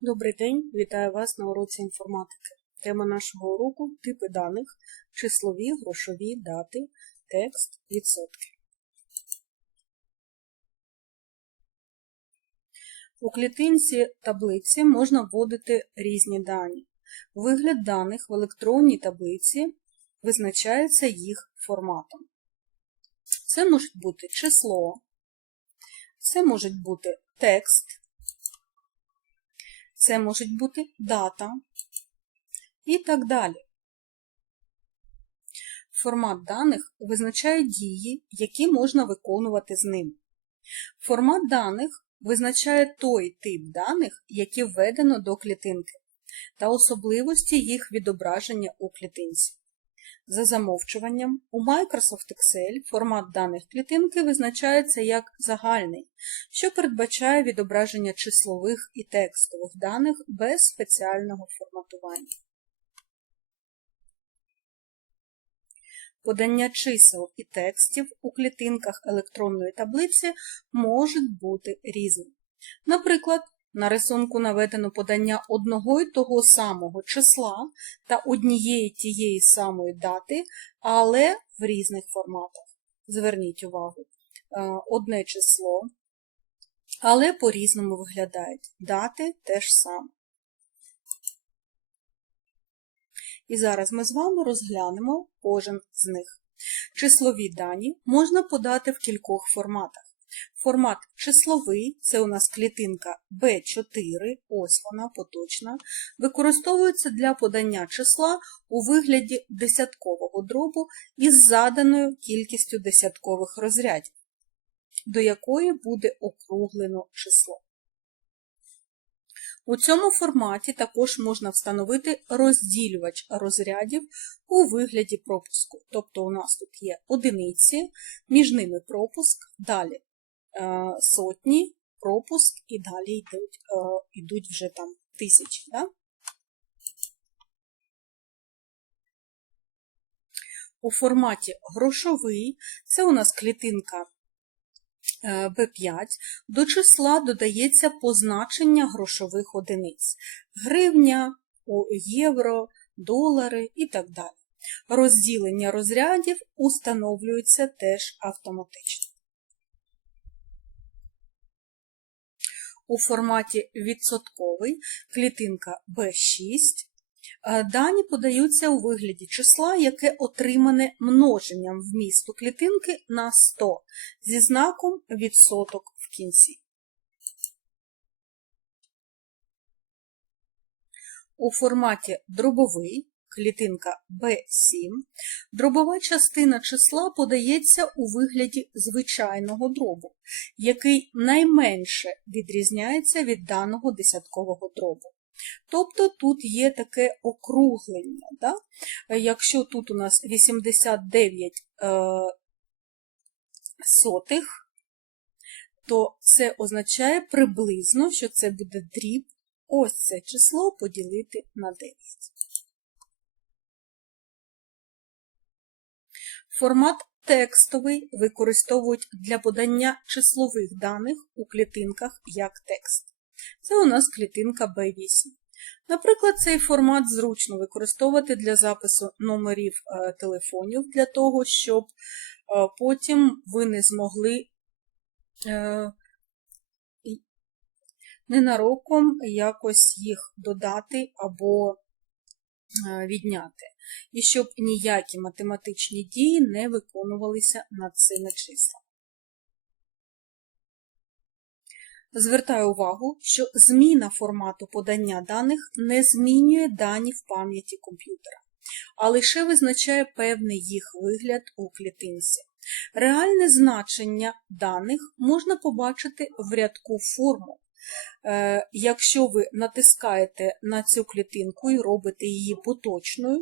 Добрий день, вітаю вас на уроці інформатики. Тема нашого уроку типи даних, числові, грошові, дати, текст, відсотки. У клітинці таблиці можна вводити різні дані. Вигляд даних в електронній таблиці визначається їх форматом. Це може бути число, це може бути текст. Це може бути дата і так далі. Формат даних визначає дії, які можна виконувати з ним. Формат даних визначає той тип даних, які введено до клітинки, та особливості їх відображення у клітинці. За замовчуванням, у Microsoft Excel формат даних клітинки визначається як загальний, що передбачає відображення числових і текстових даних без спеціального форматування. Подання чисел і текстів у клітинках електронної таблиці можуть бути різним. Наприклад, на рисунку наведено подання одного й того самого числа та однієї тієї самої дати, але в різних форматах. Зверніть увагу, е, одне число, але по-різному виглядають. Дати теж саме. І зараз ми з вами розглянемо кожен з них. Числові дані можна подати в кількох форматах. Формат числовий, це у нас клітинка B4, ось вона поточна, використовується для подання числа у вигляді десяткового дробу із заданою кількістю десяткових розрядів, до якої буде округлено число. У цьому форматі також можна встановити розділювач розрядів у вигляді пропуску. Тобто у нас тут є одиниці, між ними пропуск, далі сотні, пропуск і далі йдуть, йдуть вже там тисячі. Да? У форматі грошовий це у нас клітинка B5, до числа додається позначення грошових одиниць гривня, євро, долари і так далі. Розділення розрядів установлюється теж автоматично. У форматі відсотковий клітинка B6 Дані подаються у вигляді числа, яке отримане множенням вмісту клітинки на 100 зі знаком відсоток в кінці. У форматі дробовий клітинка B7 дробова частина числа подається у вигляді звичайного дробу, який найменше відрізняється від даного десяткового дробу. Тобто тут є таке округлення. Да? Якщо тут у нас 89 е, сотих, то це означає приблизно, що це буде дріб, ось це число поділити на 9. Формат текстовий використовують для подання числових даних у клітинках як текст. Це у нас клітинка B8. Наприклад, цей формат зручно використовувати для запису номерів е, телефонів, для того, щоб е, потім ви не змогли е, ненароком якось їх додати або відняти. І щоб ніякі математичні дії не виконувалися над цими числами. Звертаю увагу, що зміна формату подання даних не змінює дані в пам'яті комп'ютера, а лише визначає певний їх вигляд у клітинці. Реальне значення даних можна побачити в рядку формул. Е, якщо ви натискаєте на цю клітинку і робите її поточною,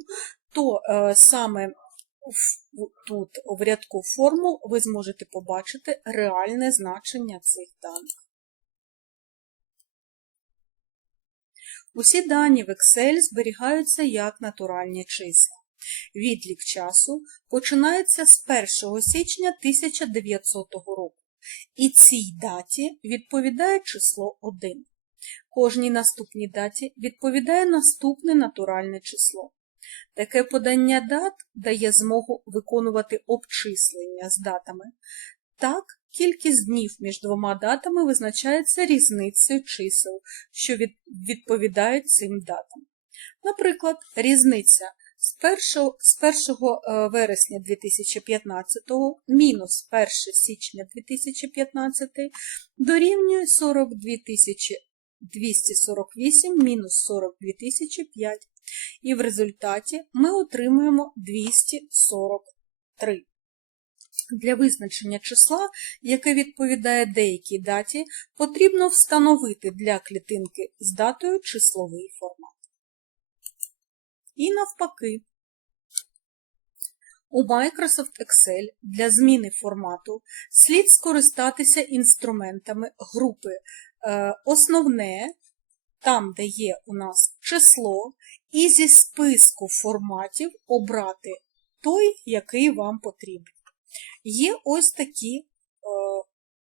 то е, саме тут в рядку формул ви зможете побачити реальне значення цих даних. Усі дані в Excel зберігаються як натуральні числа. Відлік часу починається з 1 січня 1900 року, і цій даті відповідає число 1. Кожній наступній даті відповідає наступне натуральне число. Таке подання дат дає змогу виконувати обчислення з датами. Так, кількість днів між двома датами визначається різницею чисел, що від- відповідають цим датам. Наприклад, різниця з 1, з 1 е, вересня 2015 мінус 1 січня 2015 дорівнює 42 248 мінус 42 005. І в результаті ми отримуємо 243. Для визначення числа, яке відповідає деякій даті, потрібно встановити для клітинки з датою числовий формат. І навпаки, у Microsoft Excel для зміни формату слід скористатися інструментами групи е, Основне, там, де є у нас число, і зі списку форматів обрати той, який вам потрібен. Є ось такі е,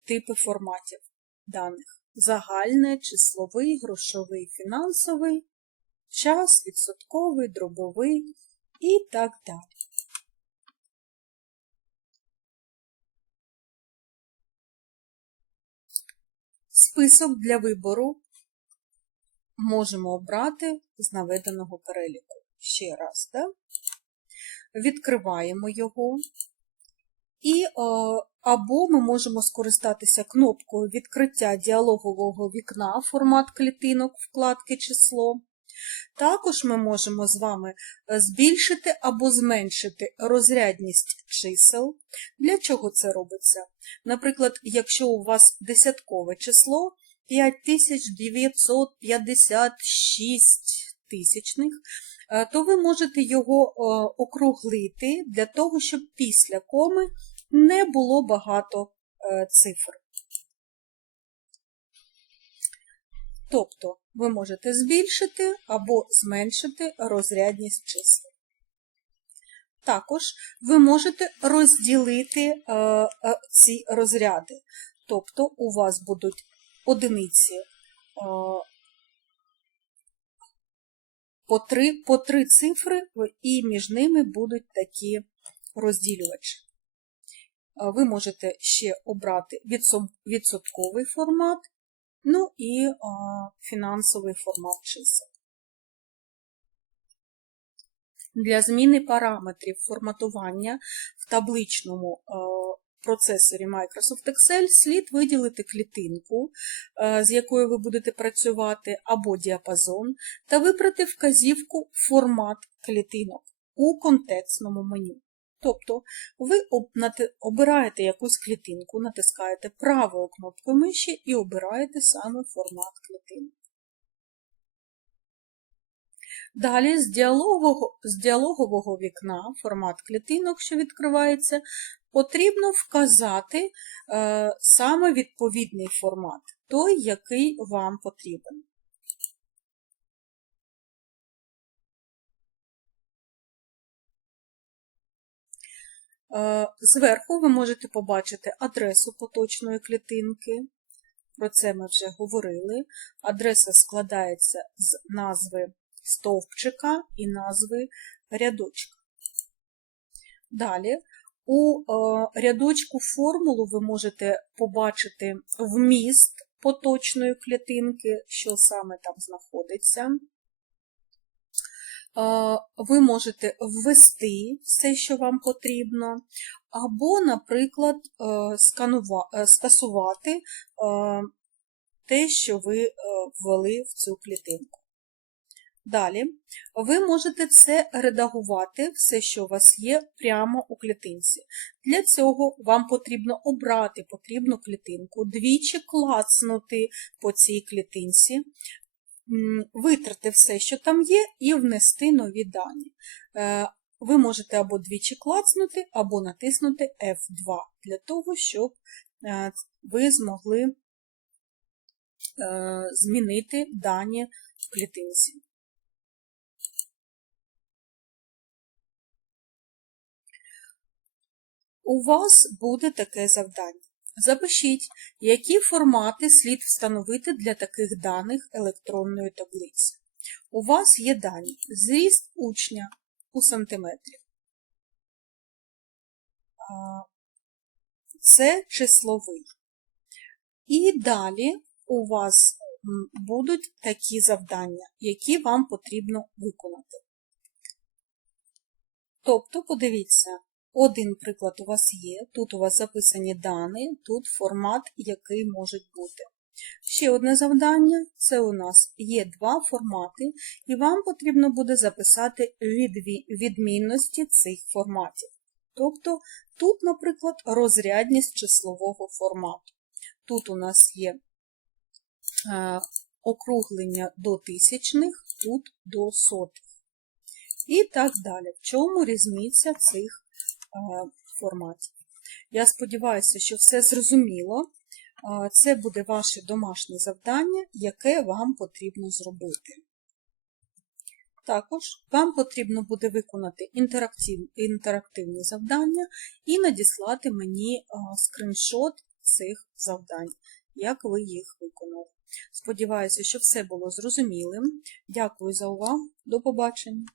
типи форматів даних: загальне, числовий, грошовий, фінансовий, час, відсотковий, дробовий і так далі. Список для вибору можемо обрати з наведеного переліку. Ще раз, да? відкриваємо його. І або ми можемо скористатися кнопкою відкриття діалогового вікна формат клітинок вкладки число. Також ми можемо з вами е, збільшити або зменшити розрядність чисел. Для чого це робиться? Наприклад, якщо у вас десяткове число 5956 тисячних, е, то ви можете його е, округлити для того, щоб після коми не було багато е, цифр. Тобто ви можете збільшити або зменшити розрядність чисел. Також ви можете розділити е, ці розряди. Тобто у вас будуть одиниці е, по три, по три цифри, і між ними будуть такі розділювачі. Е, Ви можете ще обрати відсотковий формат, ну і е, фінансовий формат чисел. Для зміни параметрів форматування в табличному процесорі Microsoft Excel слід виділити клітинку, е, з якою ви будете працювати, або діапазон, та вибрати вказівку Формат клітинок у контекстному меню. Тобто ви обираєте якусь клітинку, натискаєте правою кнопкою миші і обираєте саме формат клітинок. Далі з діалогового, з діалогового вікна формат клітинок, що відкривається, потрібно вказати е, саме відповідний формат, той, який вам потрібен. Е, Зверху ви можете побачити адресу поточної клітинки. Про це ми вже говорили. Адреса складається з назви стовпчика і назви рядочка. Далі у е, рядочку формулу ви можете побачити вміст поточної клітинки, що саме там знаходиться. Е, Ви можете ввести все, що вам потрібно, або, наприклад, е, скасувати те, що ви ввели в цю клітинку. Далі ви можете це редагувати, все, що у вас є, прямо у клітинці. Для цього вам потрібно обрати потрібну клітинку, двічі клацнути по цій клітинці, витрати все, що там є, і внести нові дані. Е, Ви можете або двічі клацнути, або натиснути F2 для того, щоб е, ви змогли е, змінити дані в клітинці. У вас буде таке завдання. Запишіть, які формати слід встановити для таких даних електронної таблиці. У вас є дані зріст учня у сантиметрі. Це числовий. І далі у вас будуть такі завдання, які вам потрібно виконати. Тобто, подивіться, один приклад у вас є, тут у вас записані дані, тут формат, який може бути. Ще одне завдання це у нас є два формати, і вам потрібно буде записати відмінності цих форматів. Тобто, тут, наприклад, розрядність числового формату. Тут у нас є е, округлення до тисячних, тут до сотих. І так далі. В чому різниця цих е. Я сподіваюся, що все зрозуміло. Е, Це буде ваше домашнє завдання, яке вам потрібно зробити. Також вам потрібно буде виконати інтерактив, інтерактивні завдання і надіслати мені е, скріншот цих завдань, як ви їх виконали. Сподіваюся, що все було зрозумілим. Дякую за увагу. До побачення!